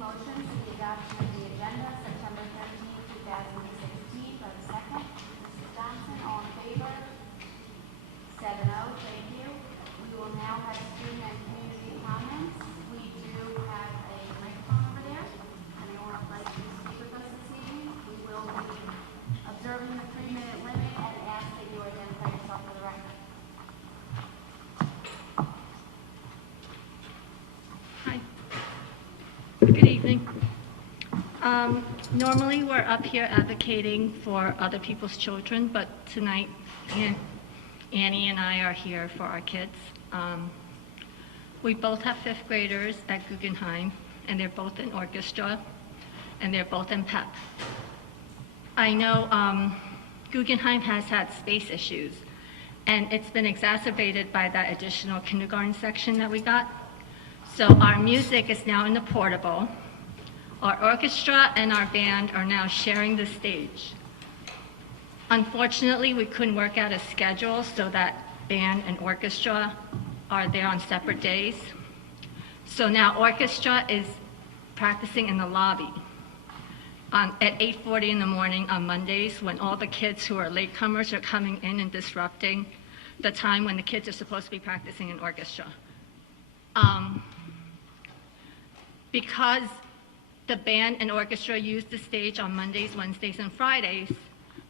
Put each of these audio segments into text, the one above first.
motion for the adoption of the agenda, September 13th, 2016. Do I have a second? Mrs. Johnson, all in favor? 7-0, thank you. We will now have student and community comments. We do have a microphone over there. Anyone would like to speak with us this evening? We will be observing the 3-minute limit and ask that you identify yourself for the record. Hi. Good evening. Normally we're up here advocating for other people's children, but tonight Annie and I are here for our kids. We both have 5th graders at Guggenheim, and they're both in orchestra, and they're both in PEP. I know Guggenheim has had space issues, and it's been exacerbated by that additional kindergarten section that we got. So our music is now in the portable. Our orchestra and our band are now sharing the stage. Unfortunately, we couldn't work out a schedule so that band and orchestra are there on separate days. So now orchestra is practicing in the lobby at 8:40 in the morning on Mondays, when all the kids who are latecomers are coming in and disrupting the time when the kids are supposed to be practicing in orchestra. Because the band and orchestra use the stage on Mondays, Wednesdays, and Fridays,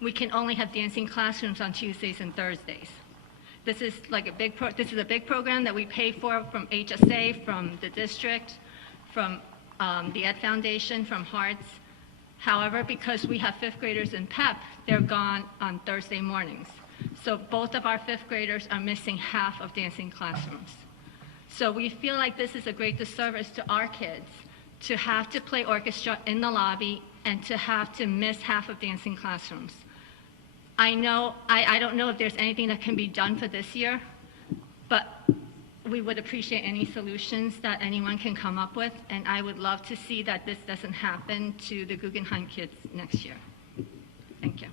we can only have dancing classrooms on Tuesdays and Thursdays. This is like a big program that we pay for from HSA, from the district, from the Ed Foundation, from Hearts. However, because we have 5th graders in PEP, they're gone on Thursday mornings. So both of our 5th graders are missing half of dancing classrooms. So we feel like this is a great disservice to our kids to have to play orchestra in the lobby and to have to miss half of dancing classrooms. I don't know if there's anything that can be done for this year, but we would appreciate any solutions that anyone can come up with, and I would love to see that this doesn't happen to the Guggenheim kids next year. Thank you.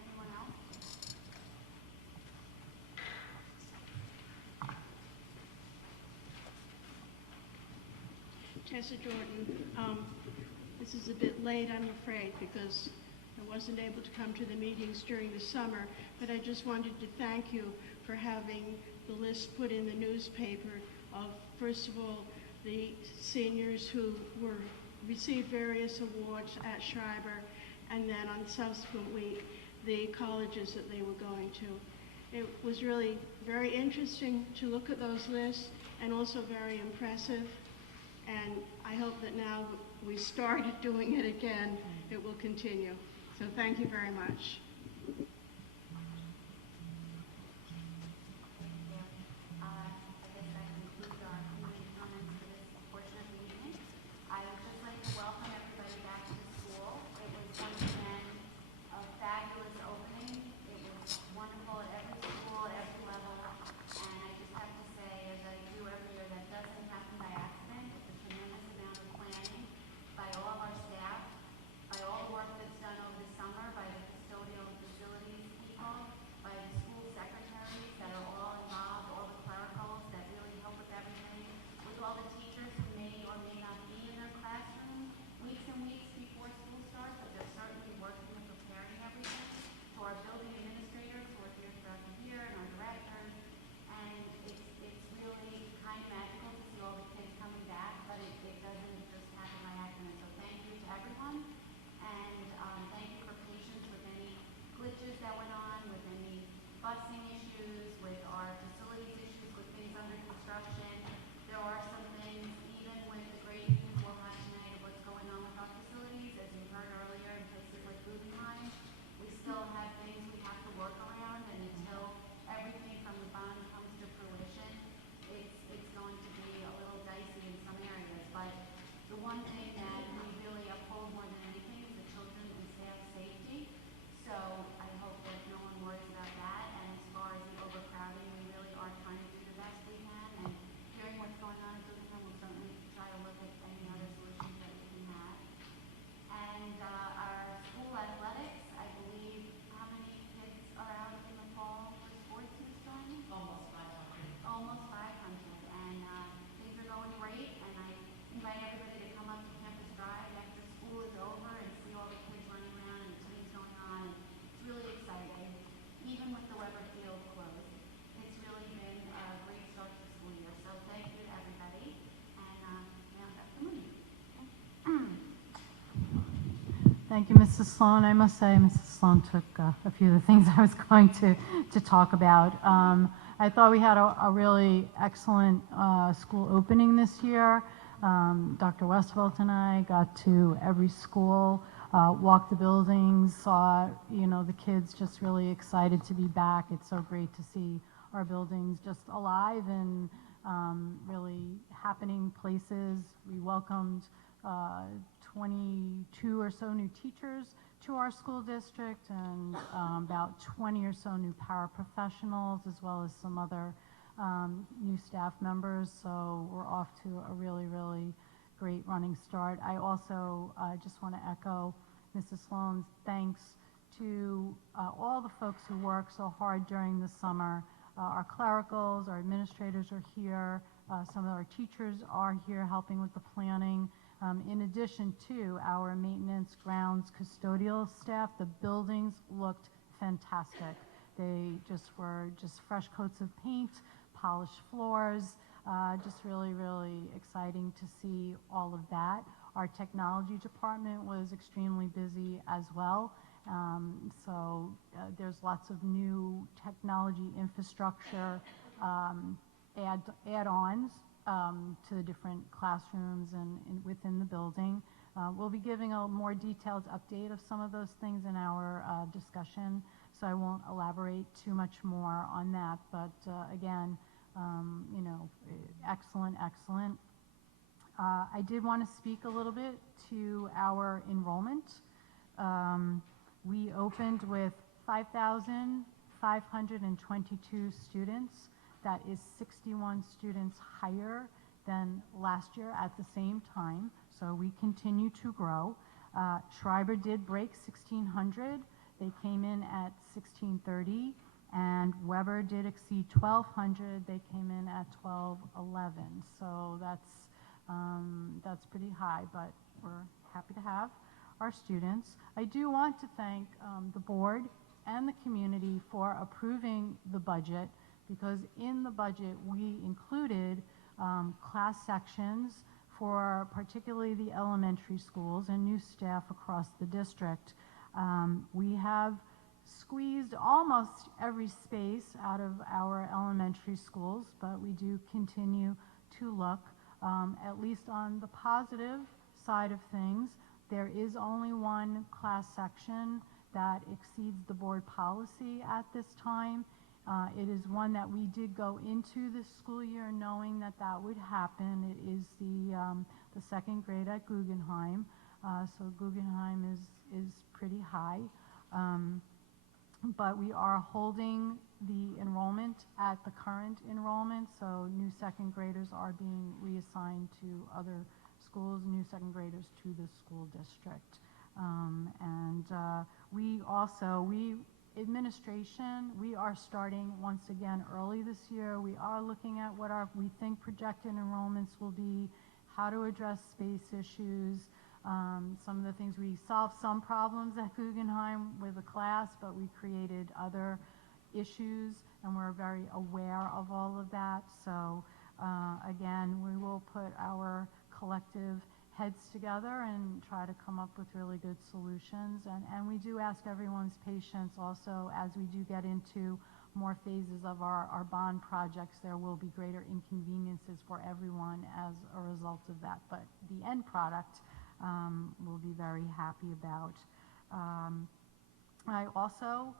Anyone else? Tessa Jordan. This is a bit late, I'm afraid, because I wasn't able to come to the meetings during the summer, but I just wanted to thank you for having the list put in the newspaper of, first of all, the seniors who received various awards at Schreiber, and then on the subsequent week, the colleges that they were going to. It was really very interesting to look at those lists, and also very impressive. And I hope that now we started doing it again, it will continue. So thank you very much. I guess that concludes our community comments for this portion of the evening. I would just like to welcome everybody back to school. It was once again a fabulous opening. It was wonderful at every school, at every level. And I just have to say, as I do every year, that doesn't happen by accident. It's a tremendous amount of planning by all of our staff, by all the work that's done over the summer, by the custodial Thank you, Mrs. Sloan. I must say, Mrs. Sloan took a few of the things I was going to talk about. I thought we had a really excellent school opening this year. Dr. Westfeldt and I got to every school, walked the buildings, saw, the kids just really excited to be back. It's so great to see our buildings just alive and really happening places. We welcomed 22 or so new teachers to our school district and about 20 or so new paraprofessionals, as well as some other new staff members. So we're off to a really, really great running start. I also just want to echo Mrs. Sloan's thanks to all the folks who work so hard during the summer. Our clericals, our administrators are here. Some of our teachers are here helping with the planning. In addition to our maintenance, grounds, custodial staff, the buildings looked fantastic. They were fresh coats of paint, polished floors, just really, really exciting to see all of that. Our technology department was extremely busy as well. So there's lots of new technology infrastructure add-ons to the different classrooms and within the building. We'll be giving a more detailed update of some of those things in our discussion, so I won't elaborate too much more on that. But again, excellent, excellent. I did want to speak a little bit to our enrollment. We opened with 5,522 students. That is 61 students higher than last year at the same time, so we continue to grow. Schreiber did break 1,600. They came in at 1,630, and Weber did exceed 1,200. They came in at 1,211. So that's pretty high, but we're happy to have our students. I do want to thank the board and the community for approving the budget, because in the budget we included class sections for particularly the elementary schools and new staff across the district. We have squeezed almost every space out of our elementary schools, but we do continue to look, at least on the positive side of things. There is only one class section that exceeds the board policy at this time. It is one that we did go into this school year knowing that that would happen. It is the second grade at Guggenheim. So Guggenheim is pretty high. But we are holding the enrollment at the current enrollment, so new second graders are being reassigned to other schools, new second graders to the school district. Administration, we are starting once again early this year. We are looking at what we think projected enrollments will be, how to address space issues. Some of the things, we solved some problems at Guggenheim with a class, but we created other issues, and we're very aware of all of that. So again, we will put our collective heads together and try to come up with really good solutions. And we do ask everyone's patience also as we do get into more phases of our bond projects. There will be greater inconveniences for everyone as a result of that, but the end product we'll be very happy about. I also,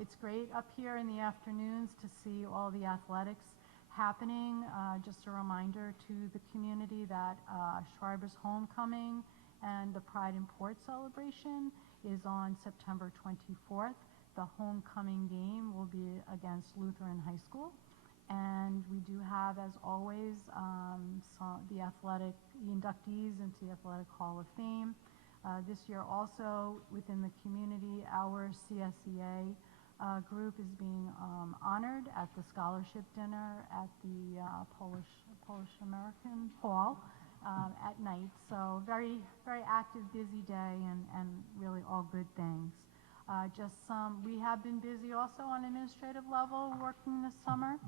it's great up here in the afternoons to see all the athletics happening. Just a reminder to the community that Schreiber's Homecoming and the Pride in Port celebration is on September 24th. The homecoming game will be against Lutheran High School. And we do have, as always, the inductees into the Athletic Hall of Fame. This year also, within the community, our CSEA group is being honored at the scholarship dinner at the Polish American Hall at night. So very, very active, busy day, and really all good things. We have been busy also on administrative level working this summer.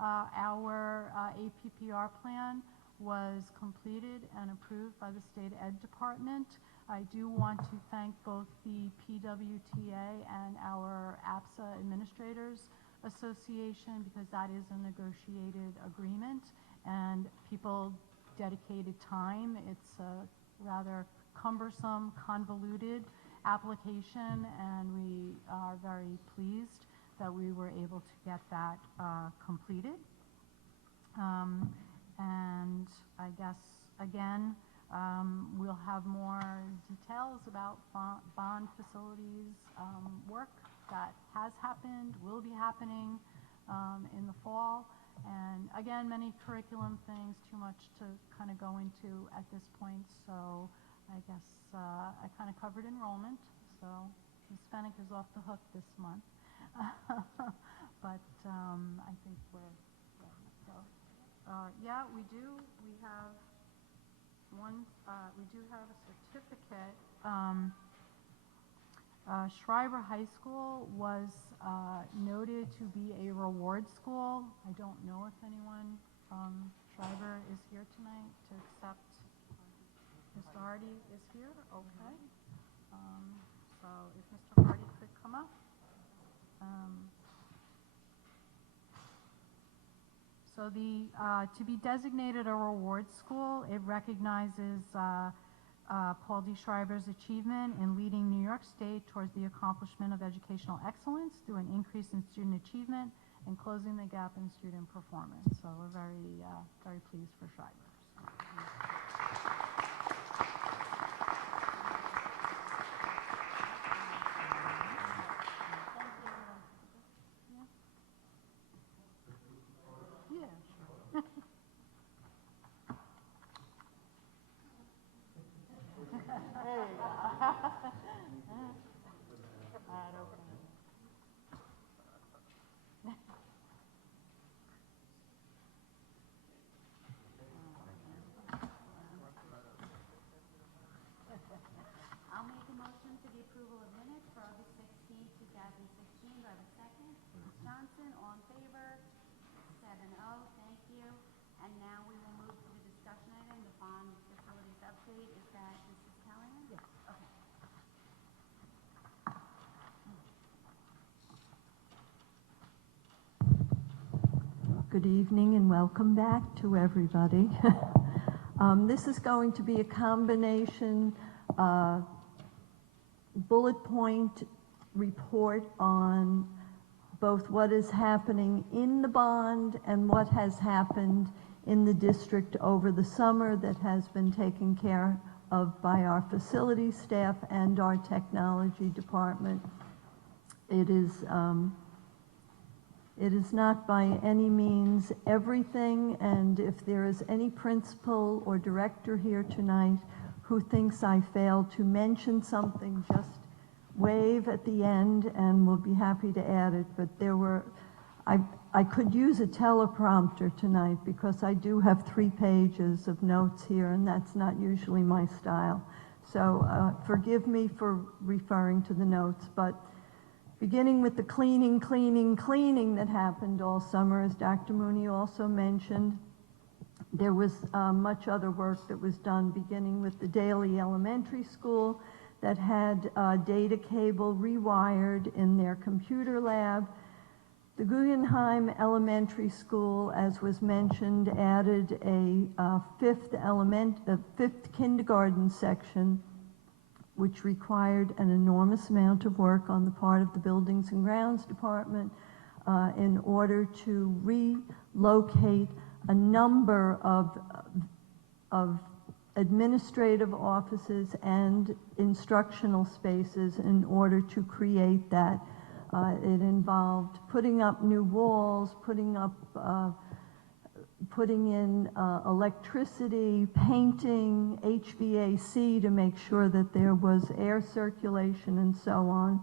Our APPR plan was completed and approved by the State Ed Department. I do want to thank both the PWTA and our APSA Administrators Association, because that is a negotiated agreement and people dedicated time. It's a rather cumbersome, convoluted application, and we are very pleased that we were able to get that completed. And I guess, again, we'll have more details about bond facilities work that has happened, will be happening in the fall. And again, many curriculum things, too much to kind of go into at this point. So I guess I kind of covered enrollment. So Hispanic is off the hook this month. But I think we're ready. So yeah, we do. We have one. We do have a certificate. Schreiber High School was noted to be a reward school. I don't know if anyone from Schreiber is here tonight to accept. Mr. Hardy is here. Okay. So if Mr. Hardy could come up. So the to be designated a reward school, it recognizes Paul D. Schreiber's achievement in leading New York State towards the accomplishment of educational excellence through an increase in student achievement and closing the gap in student performance. So we're very pleased for Schreiber. I'll make a motion for the approval of minutes for August 16th, 2016. Do I have a second? Ms. Johnson, all in favor? 7-0, thank you. And now we will move to the discussion item, the bond facilities update. Is that Mrs. Callahan? Yes. Okay. Good evening and welcome back to everybody. This is going to be a combination bullet point report on both what is happening in the bond and what has happened in the district over the summer that has been taken care of by our facilities staff and our technology department. It is not by any means everything, and if there is any principal or director here tonight who thinks I failed to mention something, just wave at the end and we'll be happy to add it. But there were, I could use a teleprompter tonight because I do have 3 pages of notes here, and that's not usually my style. So forgive me for referring to the notes, but beginning with the cleaning that happened all summer, as Dr. Mooney also mentioned, there was much other work that was done, beginning with the Daly Elementary School that had data cable rewired in their computer lab. The Guggenheim Elementary School, as was mentioned, added a fifth kindergarten section, which required an enormous amount of work on the part of the Buildings and Grounds Department in order to relocate a number of administrative offices and instructional spaces in order to create that. It involved putting up new walls, putting in electricity, painting, HVAC to make sure that there was air circulation and so on.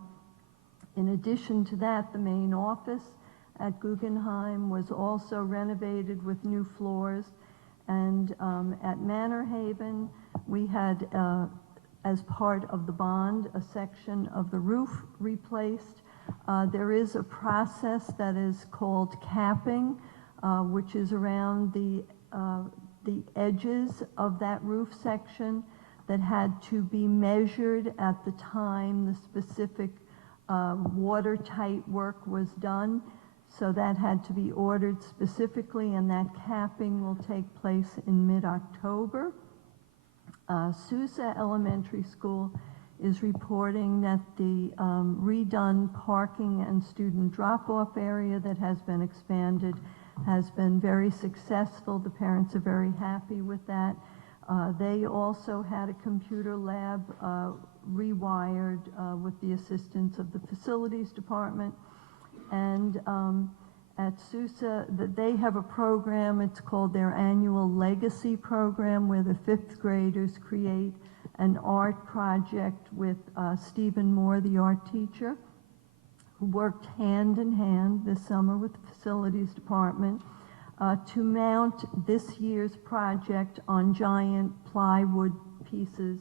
In addition to that, the main office at Guggenheim was also renovated with new floors. And at Manor Haven, we had, as part of the bond, a section of the roof replaced. There is a process that is called capping, which is around the edges of that roof section that had to be measured at the time the specific watertight work was done. So that had to be ordered specifically, and that capping will take place in mid-October. Sousa Elementary School is reporting that the redone parking and student drop-off area that has been expanded has been very successful. The parents are very happy with that. They also had a computer lab rewired with the assistance of the facilities department. And at Sousa, they have a program, it's called their annual Legacy Program, where the 5th graders create an art project with Stephen Moore, the art teacher, who worked hand in hand this summer with the facilities department to mount this year's project on giant plywood pieces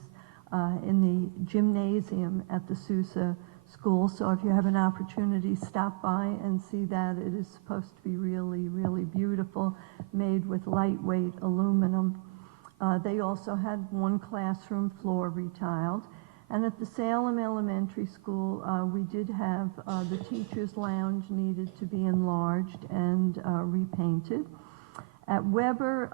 in the gymnasium at the Sousa school. So if you have an opportunity, stop by and see that. It is supposed to be really, really beautiful, made with lightweight aluminum. They also had one classroom floor retiled. And at the Salem Elementary School, we did have the teacher's lounge needed to be enlarged and repainted. At Weber,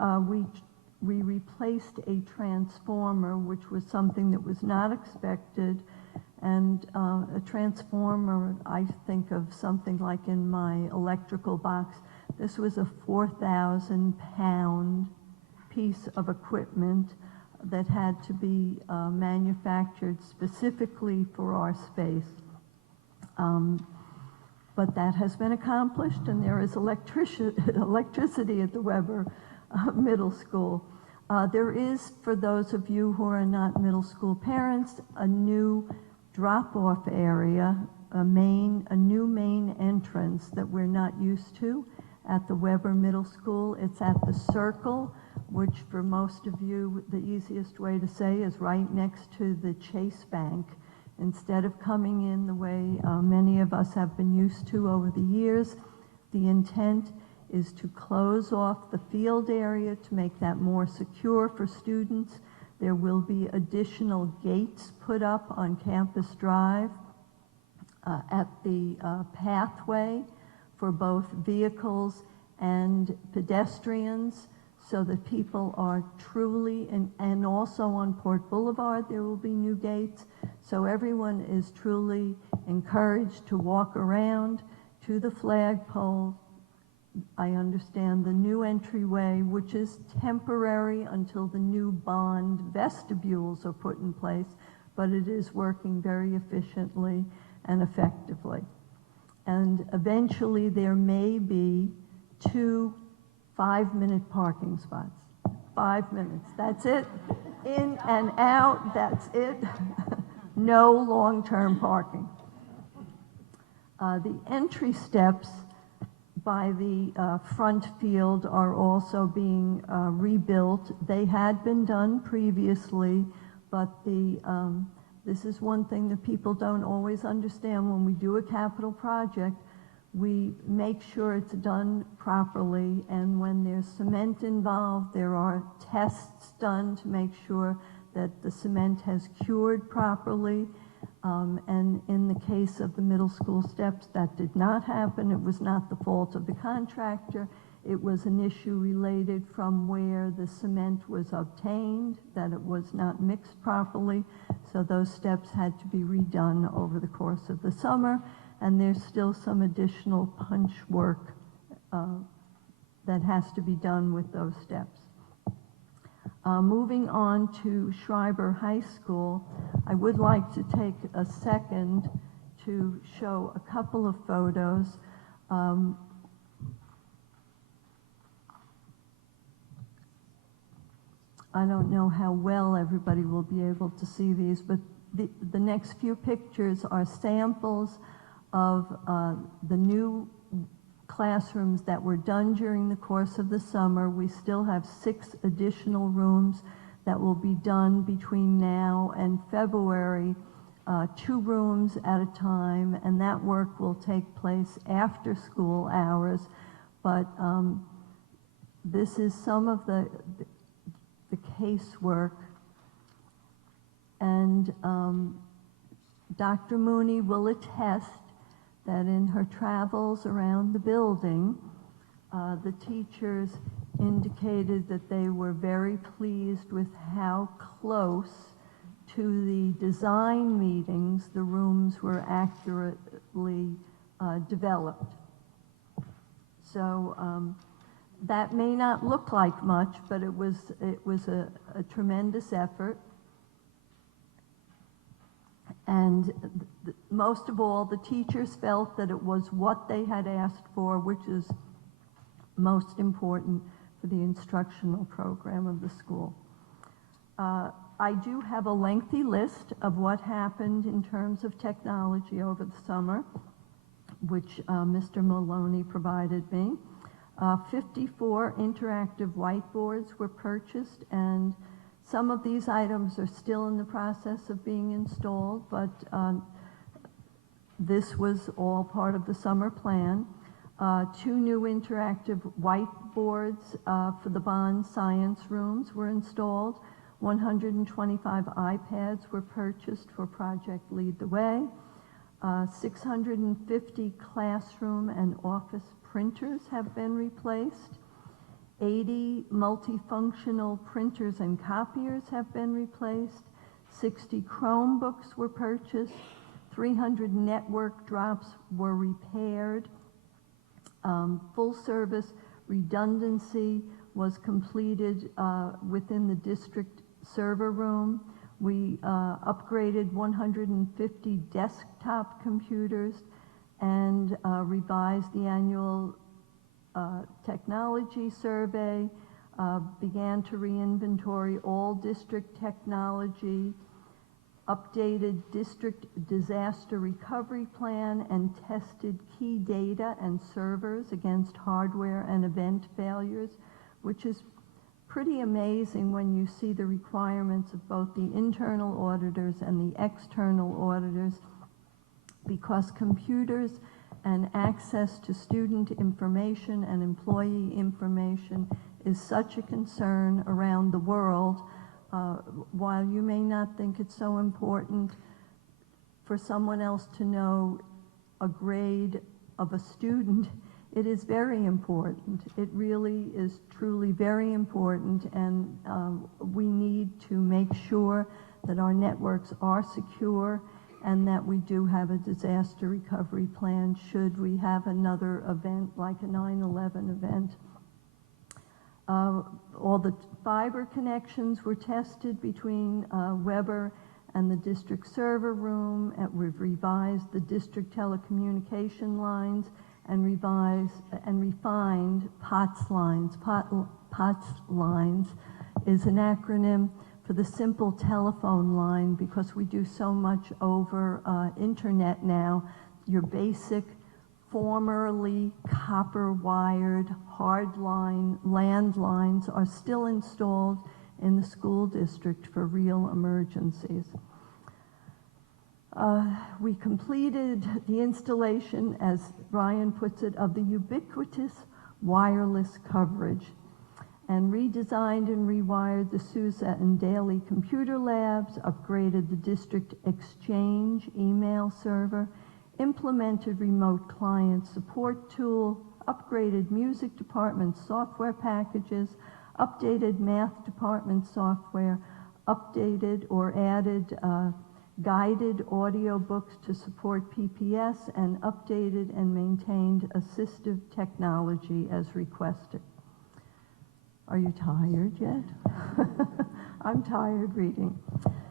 we replaced a transformer, which was something that was not expected. And a transformer, I think of something like in my electrical box. This was a 4,000-pound piece of equipment that had to be manufactured specifically for our space. But that has been accomplished, and there is electricity at the Weber Middle School. There is, for those of you who are not middle school parents, a new drop-off area, a new main entrance that we're not used to at the Weber Middle School. It's at the Circle, which for most of you, the easiest way to say is right next to the Chase Bank. Instead of coming in the way many of us have been used to over the years, the intent is to close off the field area to make that more secure for students. There will be additional gates put up on Campus Drive at the pathway for both vehicles and pedestrians, so that people are truly, and also on Port Boulevard there will be new gates, so everyone is truly encouraged to walk around to the flagpole. I understand the new entryway, which is temporary until the new bond vestibules are put in place, but it is working very efficiently and effectively. And eventually there may be 2 5-minute parking spots. 5 minutes, that's it. In and out, that's it. No long-term parking. The entry steps by the front field are also being rebuilt. They had been done previously, but this is one thing that people don't always understand. When we do a capital project, we make sure it's done properly, and when there's cement involved, there are tests done to make sure that the cement has cured properly. And in the case of the middle school steps, that did not happen. It was not the fault of the contractor. It was an issue related from where the cement was obtained, that it was not mixed properly. So those steps had to be redone over the course of the summer. And there's still some additional punch work that has to be done with those steps. Moving on to Schreiber High School, I would like to take a second to show a couple of photos. I don't know how well everybody will be able to see these, but the next few pictures are samples of the new classrooms that were done during the course of the summer. We still have 6 additional rooms that will be done between now and February, 2 rooms at a time, and that work will take place after school hours. But this is some of the casework And Dr. Mooney will attest that in her travels around the building, the teachers indicated that they were very pleased with how close to the design meetings the rooms were accurately developed. So that may not look like much, but it was a tremendous effort. And most of all, the teachers felt that it was what they had asked for, which is most important for the instructional program of the school. I do have a lengthy list of what happened in terms of technology over the summer, which Mr. Maloney provided me. 54 interactive whiteboards were purchased, and some of these items are still in the process of being installed, but this was all part of the summer plan. 2 new interactive whiteboards for the bond science rooms were installed. 125 iPads were purchased for Project Lead the Way. 650 classroom and office printers have been replaced. 80 multifunctional printers and copiers have been replaced. 60 Chromebooks were purchased. 300 network drops were repaired. Full service redundancy was completed within the district server room. We upgraded 150 desktop computers and revised the annual technology survey, began to reinventory all district technology, updated district disaster recovery plan, and tested key data and servers against hardware and event failures, which is pretty amazing when you see the requirements of both the internal auditors and the external auditors, because computers and access to student information and employee information is such a concern around the world. While you may not think it's so important for someone else to know a grade of a student, it is very important. It really is truly very important, and we need to make sure that our networks are secure and that we do have a disaster recovery plan should we have another event like a 9/11 event. All the fiber connections were tested between Weber and the district server room, and we've revised the district telecommunication lines and refined POTS lines. POTS lines is an acronym for the simple telephone line, because we do so much over internet now. Your basic formerly copper-wired hardline landlines are still installed in the school district for real emergencies. We completed the installation, as Ryan puts it, of the ubiquitous wireless coverage, and redesigned and rewired the Sousa and Daly computer labs, upgraded the district exchange email server, implemented remote client support tool, upgraded music department software packages, updated math department software, updated or added guided audiobooks to support PPS, and updated and maintained assistive technology as requested. Are you tired yet? I'm tired reading.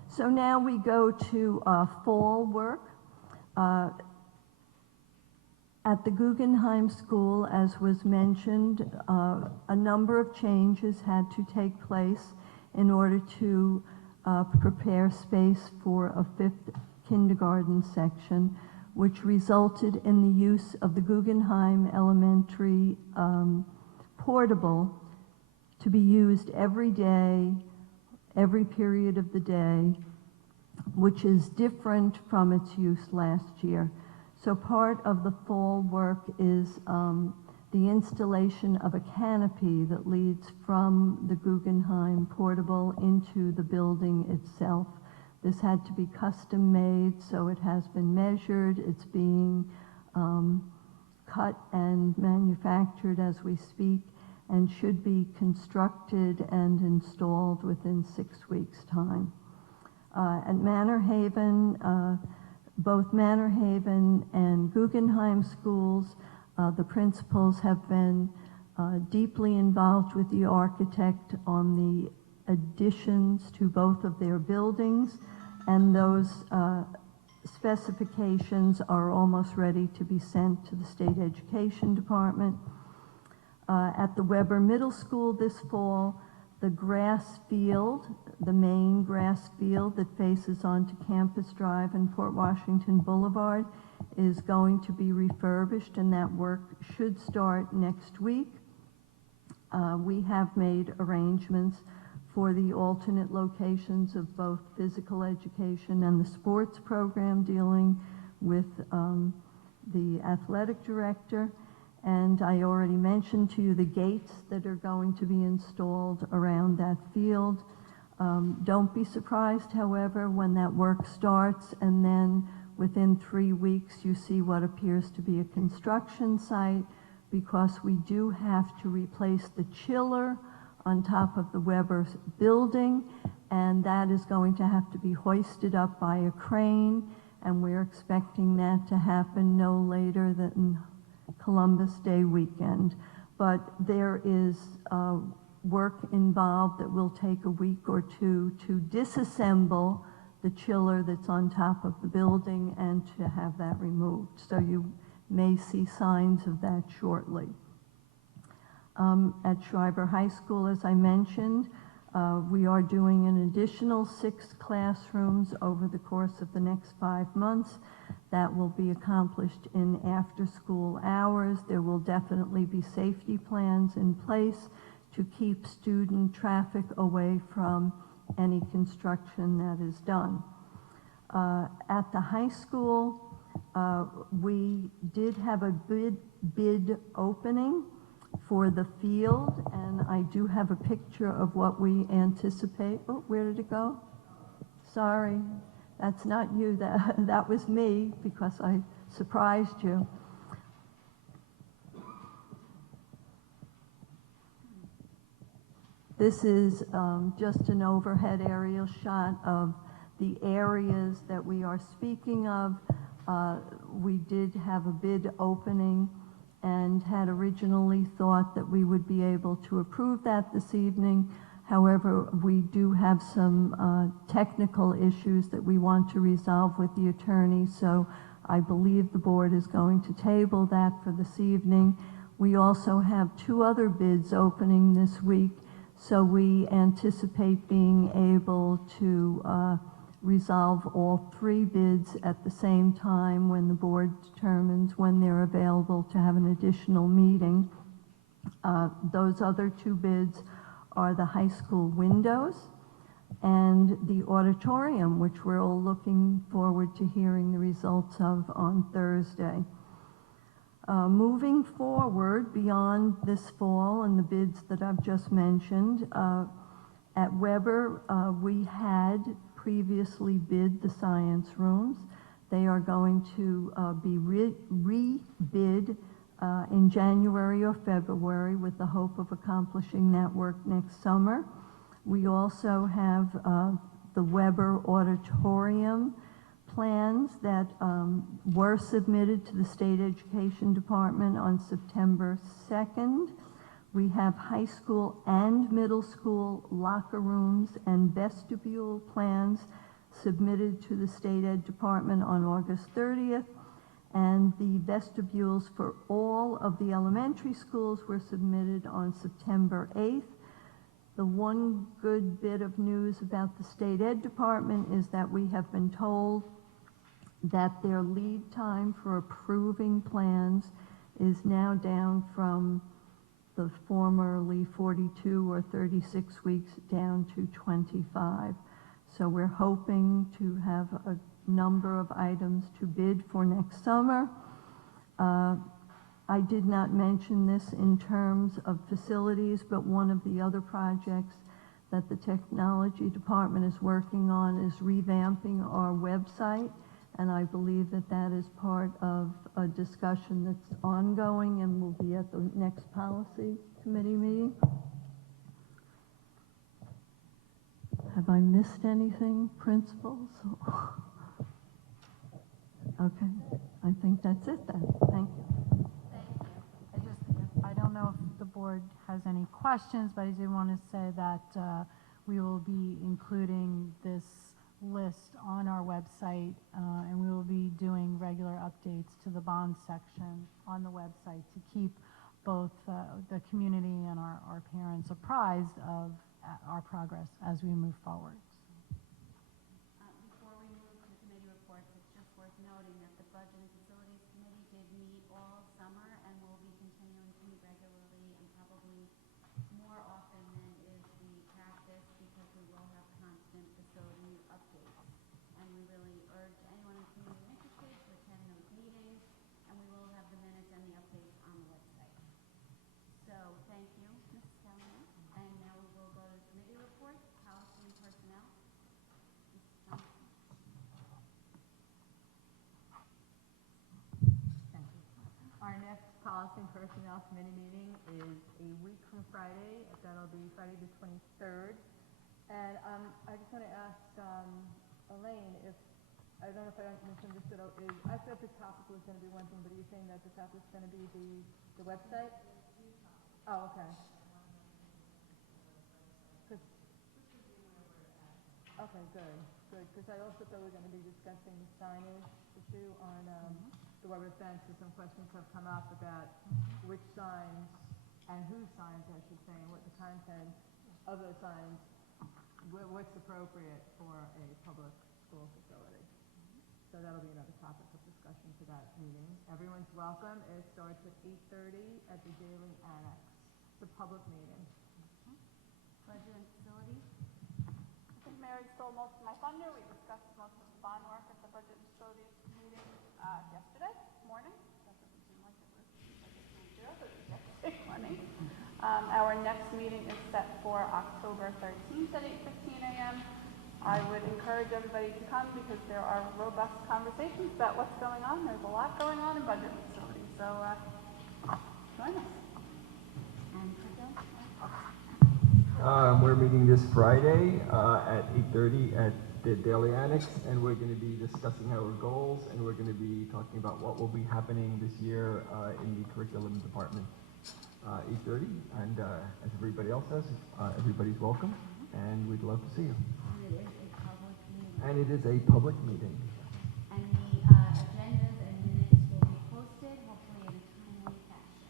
So now we go to fall work. At the Guggenheim School, as was mentioned, a number of changes had to take place in order to prepare space for a 5th kindergarten section, which resulted in the use of the Guggenheim Elementary portable to be used every day, every period of the day, which is different from its use last year. So part of the fall work is the installation of a canopy that leads from the Guggenheim portable into the building itself. This had to be custom made, so it has been measured. It's being cut and manufactured as we speak, and should be constructed and installed within 6 weeks' time. At Manor Haven, both Manor Haven and Guggenheim schools, the principals have been deeply involved with the architect on the additions to both of their buildings, and those specifications are almost ready to be sent to the State Education Department. At the Weber Middle School this fall, the grass field, the main grass field that faces onto Campus Drive and Fort Washington Boulevard, is going to be refurbished, and that work should start next week. We have made arrangements for the alternate locations of both physical education and the sports program, dealing with the athletic director. And I already mentioned to you the gates that are going to be installed around that field. Don't be surprised, however, when that work starts and then within 3 weeks you see what appears to be a construction site, because we do have to replace the chiller on top of the Weber building, and that is going to have to be hoisted up by a crane, and we're expecting that to happen no later than Columbus Day weekend. But there is work involved that will take a week or two to disassemble the chiller that's on top of the building and to have that removed. So you may see signs of that shortly. At Schreiber High School, as I mentioned, we are doing an additional 6 classrooms over the course of the next 5 months. That will be accomplished in after-school hours. There will definitely be safety plans in place to keep student traffic away from any construction that is done. At the high school, we did have a bid opening for the field, and I do have a picture of what we anticipate. Oh, where did it go? Sorry, that's not you. That was me, because I surprised you. This is just an overhead aerial shot of the areas that we are speaking of. We did have a bid opening and had originally thought that we would be able to approve that this evening. However, we do have some technical issues that we want to resolve with the attorney, so I believe the board is going to table that for this evening. We also have 2 other bids opening this week, so we anticipate being able to resolve all 3 bids at the same time when the board determines when they're available to have an additional meeting. Those other 2 bids are the high school windows and the auditorium, which we're all looking forward to hearing the results of on Thursday. Moving forward beyond this fall and the bids that I've just mentioned, at Weber, we had previously bid the science rooms. They are going to be re-bid in January or February, with the hope of accomplishing that work next summer. We also have the Weber auditorium plans that were submitted to the State Education Department on September 2nd. We have high school and middle school locker rooms and vestibule plans submitted to the State Ed Department on August 30th, and the vestibules for all of the elementary schools were submitted on September 8th. The one good bit of news about the State Ed Department is that we have been told that their lead time for approving plans is now down from the formerly 42 or 36 weeks down to 25. So we're hoping to have a number of items to bid for next summer. I did not mention this in terms of facilities, but one of the other projects that the technology department is working on is revamping our website, and I believe that that is part of a discussion that's ongoing and will be at the next policy committee meeting. Have I missed anything, principals? Okay, I think that's it then. Thank you. Thank you. I don't know if the board has any questions, but I did want to say that we will be including this list on our website, and we will be doing regular updates to the bond section on the website to keep both the community and our parents apprised of our progress as we move forward. Before we move to the committee reports, it's just worth noting that the Budget and Facilities Committee did meet all summer and will be continuing to meet regularly and probably more often than is the practice because we will have constant facility updates. And we really urge anyone in the community interested to attend those meetings, and we will have the minutes and the updates on the website. So thank you, Mrs. Callahan. And now we will go to the committee reports, policy and personnel. Mrs. Johnson. Thank you. Our next Policy and Personnel Committee meeting is a week from Friday. That'll be Friday the 23rd. And I just want to ask Elaine if, I don't know if I misunderstood, I thought the topic was going to be one thing, but are you saying that the topic is going to be the website? Oh, okay. Okay, good. Because I also thought we were going to be discussing the signage issue on the rubber fence. So some questions have come up about which signs and whose signs, I should say, and what the content of those signs, what's appropriate for a public school facility. So that'll be another topic of discussion for that meeting. Everyone's welcome. It starts at 8:30 at the Daily Annex. It's a public meeting. Budget and facilities. I think Mary stole most of my thunder. We discussed most of the bond work at the Budget and Facilities meeting yesterday morning. That doesn't seem like it was but it was yesterday morning. Our next meeting is set for October 13th at 8:15 a.m. I would encourage everybody to come because there are robust conversations about what's going on. There's a lot going on in budget and facilities, so join us. And Priscilla? We're meeting this Friday at 8:30 at the Daily Annex, and we're going to be discussing our goals, and we're going to be talking about what will be happening this year in the curriculum department. 8:30, and as everybody else says, everybody's welcome, and we'd love to see you. And it is a public meeting. And it is a public meeting. And the agendas and minutes will be posted, hopefully in a timely fashion.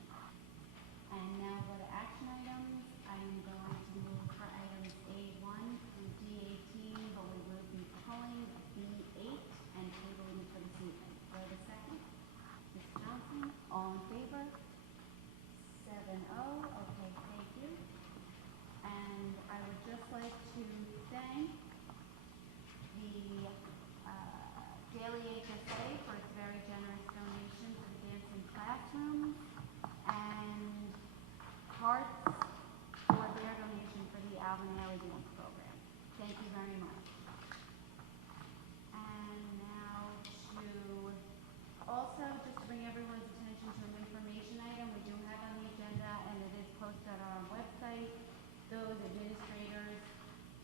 And now go to action items. I am going to move for items A1 through D18, but we will be pulling B8 and tabling for this evening. For the second, Ms. Johnson, all in favor? 7-0, okay, thank you. And I would just like to thank the Daily HSA for its very generous donation to the dancing classrooms, and Hearts for their donation for the Alvin Ailey Dance Program. Thank you very much. And now to also just to bring everyone's attention to an information item we do have on the agenda, and it is posted on our website. Those administrators,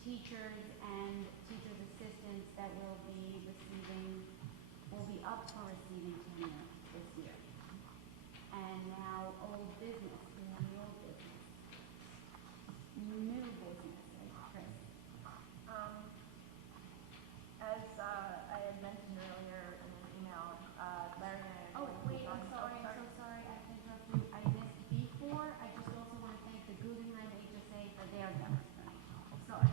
teachers, and teachers' assistants that will be up for receiving tenure this year. And now old business, we have the old business. New business, Chris. As I had mentioned earlier in an email, Larry and I are Oh, going to wait, be I'm on- so sorry, I have to interrupt you. I missed before. I just also want to thank the Guggenheim HSA for their generous donation. Sorry.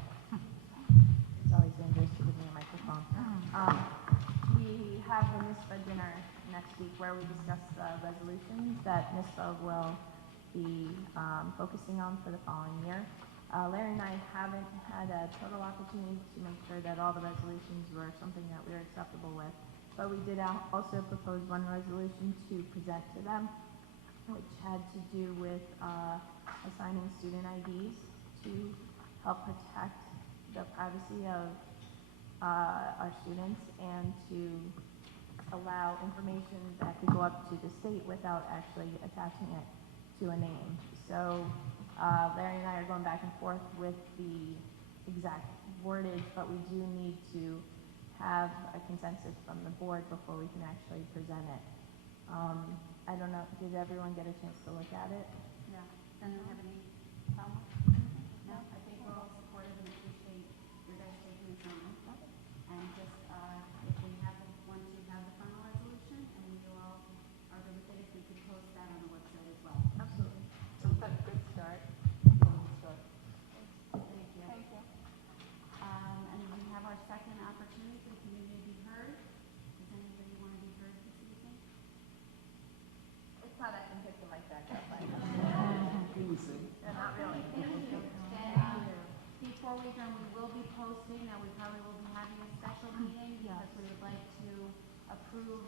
It's always dangerous to give me a microphone. We have the NISBA dinner next week where we discuss the resolutions that NISBA will be focusing on for the following year. Larry and I haven't had a total opportunity to make sure that all the resolutions were something that we were acceptable with, but we did also propose one resolution to present to them, which had to do with assigning student IDs to help protect the privacy of our students and to allow information that could go up to the state without actually attaching it to a name. So Larry and I are going back and forth with the exact wordage, but we do need to have a consensus from the board before we can actually present it. I don't know, did everyone get a chance to look at it? Yeah. Does anyone have any problem? No, I think we're all supportive and appreciate you guys taking this on. And just, if we have, once you have the final resolution and we all are good with it, if we could post that on the website as well. Absolutely. It's a good start. Good start. Thank you. Thank you. And we have our second opportunity for the community to be heard. Does anybody want to be heard this evening? It's not I can pick the mic back up. Can you sing? Not really. Thank you. And, before we adjourn, we will be posting that we probably will be having a special meeting because we would like to approve